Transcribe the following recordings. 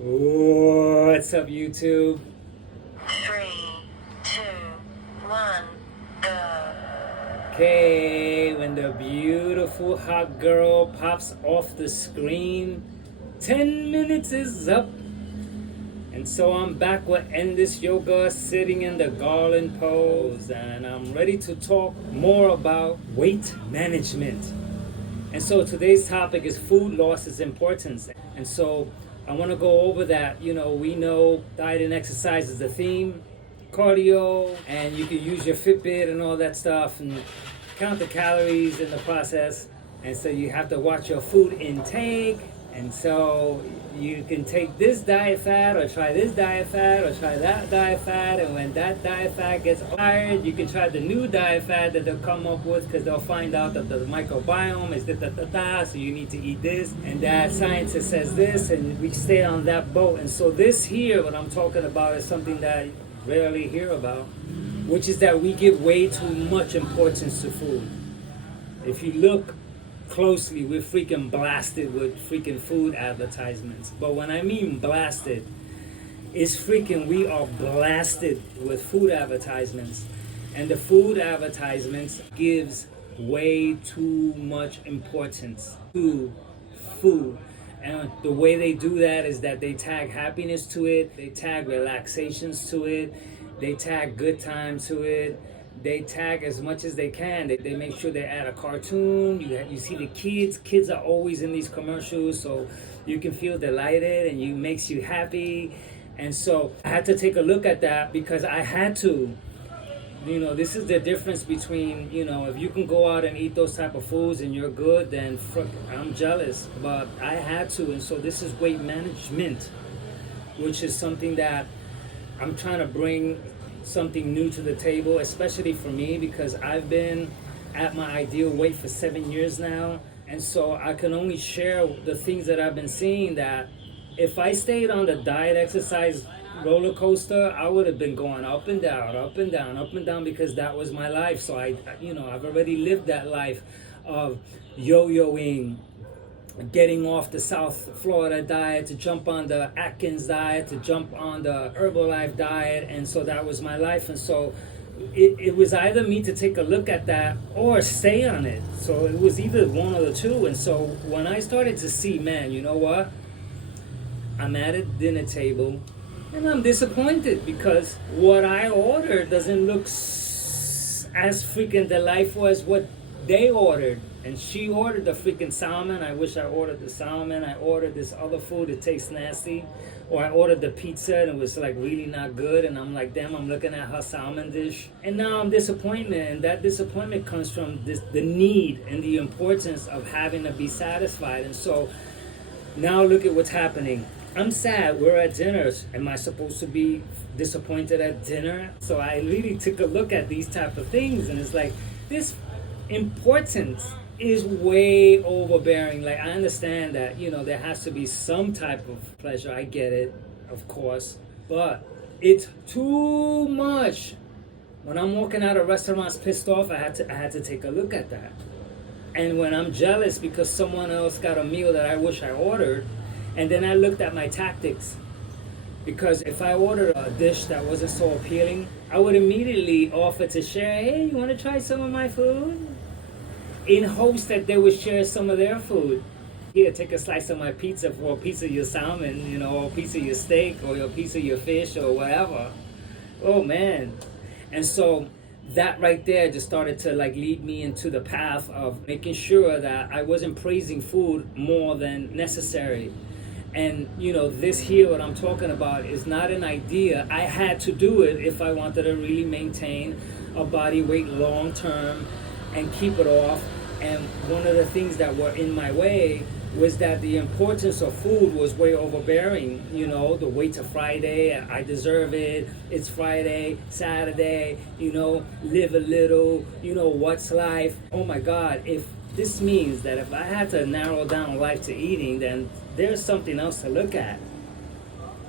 What's up, YouTube? Three, two, one, go. Okay, when the beautiful hot girl pops off the screen, 10 minutes is up. And so I'm back with Endless Yoga, sitting in the garland pose, and I'm ready to talk more about weight management. And so today's topic is food loss's importance. And so I want to go over that. We know diet and exercise is the theme, cardio, and you can use your Fitbit and all that stuff and count the calories in the process. And so you have to watch your food intake. And so you can take this diet fad or try this diet fad or try that diet fad. And when that diet fad gets tired, you can try the new diet fad that they'll come up with, because they'll find out that the microbiome is da-da-da-da, so you need to eat this. And that scientist says this, and we stay on that boat. And so this here, what I'm talking about, is something that I rarely hear about, which is that we give way too much importance to food. If you look closely, we're freaking blasted with freaking food advertisements. But when I mean blasted, it's freaking, we are blasted with food advertisements. And the food advertisements gives way too much importance to food. And the way they do that is that they tag happiness to it, they tag relaxations to it, they tag good time to it. They tag as much as they can. They make sure they add a cartoon. You see the kids. Kids are always in these commercials, so you can feel delighted and it makes you happy. And so I had to take a look at that because I had to. This is the difference between, if you can go out and eat those type of foods and you're good, then I'm jealous. But I had to, and so this is weight management, which is something that I'm trying to bring something new to the table, especially for me, because I've been at my ideal weight for 7 years now. And so I can only share the things that I've been seeing, that if I stayed on the diet exercise roller coaster, I would have been going up and down, up and down, up and down, because that was my life. So I've already lived that life of yo-yoing, getting off the South Florida diet to jump on the Atkins diet, to jump on the Herbalife diet. And so that was my life. And so it was either me to take a look at that or stay on it. So it was either one or the two. And so when I started to see, man, you know what? I'm at a dinner table and I'm disappointed because what I ordered doesn't look as freaking delightful as what they ordered. And she ordered the freaking salmon. I wish I ordered the salmon. I ordered this other food, it tastes nasty. Or I ordered the pizza and it was like really not good. And I'm like, damn, I'm looking at her salmon dish. And now I'm disappointed. And that disappointment comes from the need and the importance of having to be satisfied. And so now look at what's happening. I'm sad. We're at dinner. Am I supposed to be disappointed at dinner? So I really took a look at these type of things. And it's like, this importance is way overbearing. Like, I understand that, there has to be some type of pleasure. I get it, of course. But it's too much. When I'm walking out of restaurants pissed off, I had to take a look at that. And when I'm jealous because someone else got a meal that I wish I ordered, and then I looked at my tactics. Because if I ordered a dish that wasn't so appealing, I would immediately offer to share, hey, you want to try some of my food? In hopes that they would share some of their food. Here, take a slice of my pizza for a piece of your salmon, or a piece of your steak, or a piece of your fish, or whatever. Oh, man. And so that right there just started to lead me into the path of making sure that I wasn't praising food more than necessary. And this here, what I'm talking about, is not an idea. I had to do it if I wanted to really maintain a body weight long term and keep it off. And one of the things that were in my way was that the importance of food was way overbearing. The wait to Friday, I deserve it, it's Friday, Saturday, live a little, what's life? Oh my God, if this means that if I had to narrow down life to eating, then there's something else to look at.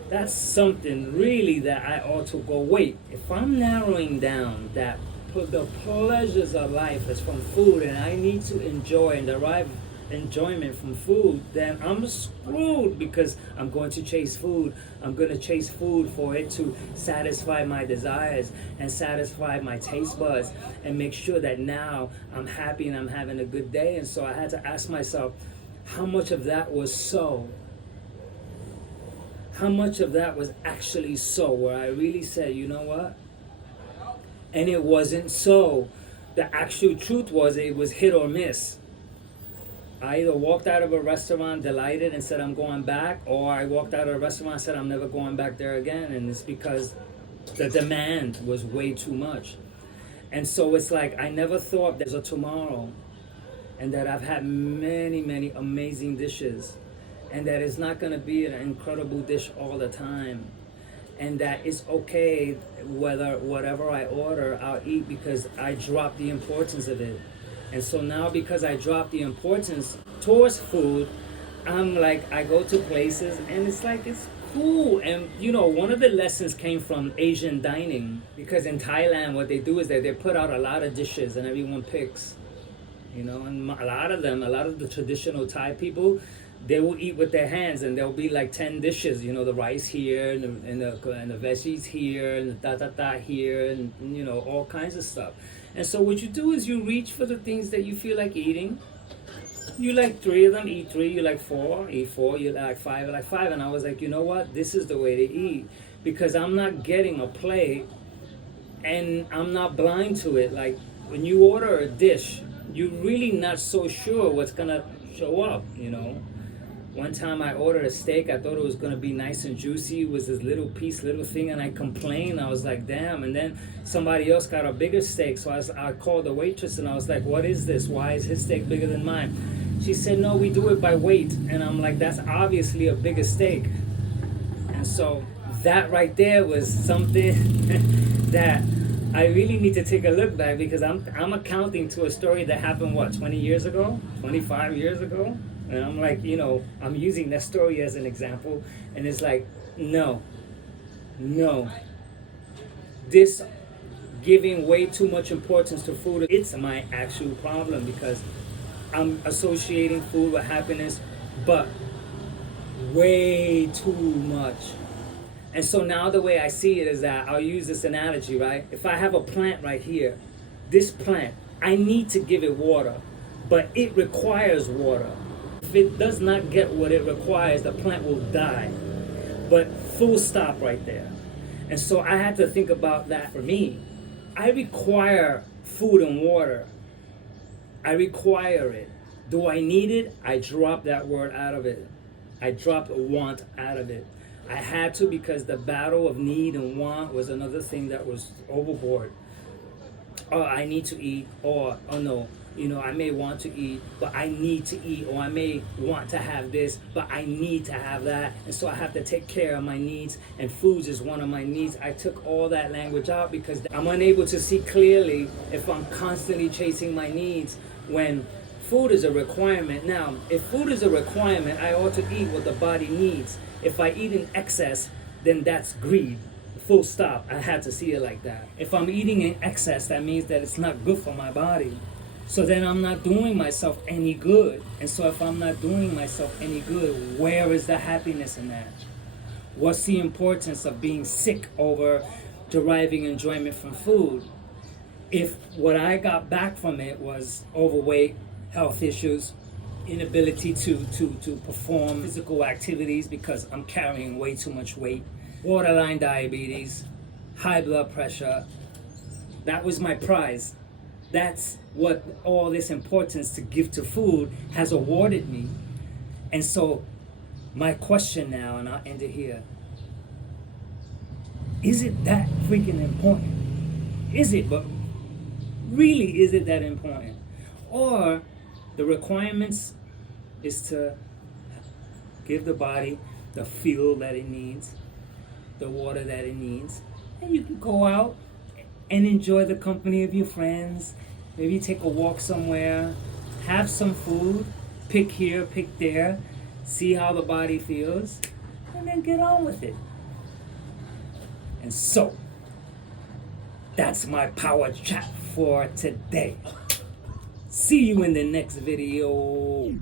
That's something really that I ought to go, wait, if I'm narrowing down that the pleasures of life is from food, and I need to enjoy and derive enjoyment from food, then I'm screwed, because I'm going to chase food. I'm going to chase food for it to satisfy my desires and satisfy my taste buds and make sure that now I'm happy and I'm having a good day. And so I had to ask myself, how much of that was so? How much of that was actually so, where I really said, you know what? And it wasn't so. The actual truth was, it was hit or miss. I either walked out of a restaurant delighted and said I'm going back, or I walked out of a restaurant and said I'm never going back there again. And it's because the demand was way too much. And so it's like, I never thought there's a tomorrow, and that I've had many, many amazing dishes, and that it's not going to be an incredible dish all the time, and that it's okay whether whatever I order I'll eat, because I dropped the importance of it. And so now, because I dropped the importance towards food, I'm like, I go to places and it's like, it's cool. And you know, one of the lessons came from Asian dining, because in Thailand what they do is that they put out a lot of dishes and everyone picks, you know, and a lot of the traditional Thai people, they will eat with their hands, and there'll be like 10 dishes, you know, the rice here and the veggies here and the da here, and you know, all kinds of stuff. And so what you do is you reach for the things that you feel like eating. You like 3 of them, eat 3. You like 4, eat 4. You like 5, like 5. And I was like, you know what? This is the way to eat, because I'm not getting a plate and I'm not blind to it. Like when you order a dish, you're really not so sure what's gonna show up, you know. One time I ordered a steak, I thought it was gonna be nice and juicy. It was this little piece, little thing, and I complained. I was like, damn. And then somebody else got a bigger steak, so I called the waitress and I was like, what is this? Why is his steak bigger than mine? She said, no, we do it by weight. And I'm like, that's obviously a bigger steak. And so that right there was something that I really need to take a look back, because I'm accounting to a story that happened, what, 20 years ago, 25 years ago? And I'm like, you know, I'm using that story as an example, and it's like, no. This giving way too much importance to food, it's my actual problem, because I'm associating food with happiness, but way too much. And so now the way I see it is that I'll use this analogy, right? If I have a plant right here, this plant, I need to give it water, but it requires water. If it does not get what it requires, the plant will die. But full stop right there. And so I had to think about that for me. I require food and water. I require it. Do I need it? I dropped that word out of it. I dropped want out of it. I had to, because the battle of need and want was another thing that was overboard. Oh, I need to eat, or oh no, you know, I may want to eat, but I need to eat, or I may want to have this, but I need to have that, and so I have to take care of my needs, and foods is one of my needs. I took all that language out, because I'm unable to see clearly if I'm constantly chasing my needs, when food is a requirement. Now, if food is a requirement, I ought to eat what the body needs. If I eat in excess, then that's greed. Full stop. I had to see it like that. If I'm eating in excess, that means that it's not good for my body. So then I'm not doing myself any good. And so if I'm not doing myself any good, where is the happiness in that? What's the importance of being sick over deriving enjoyment from food? If what I got back from it was overweight, health issues, inability to perform physical activities because I'm carrying way too much weight, borderline diabetes, high blood pressure, that was my prize. That's what all this importance to give to food has awarded me. And so my question now, and I'll end it here, is it that freaking important? Is it? But really, is it that important? Or the requirements is to give the body the fuel that it needs, the water that it needs, and you can go out and enjoy the company of your friends. Maybe take a walk somewhere, have some food, pick here, pick there, see how the body feels, and then get on with it. And so, that's my power chat for today. See you in the next video.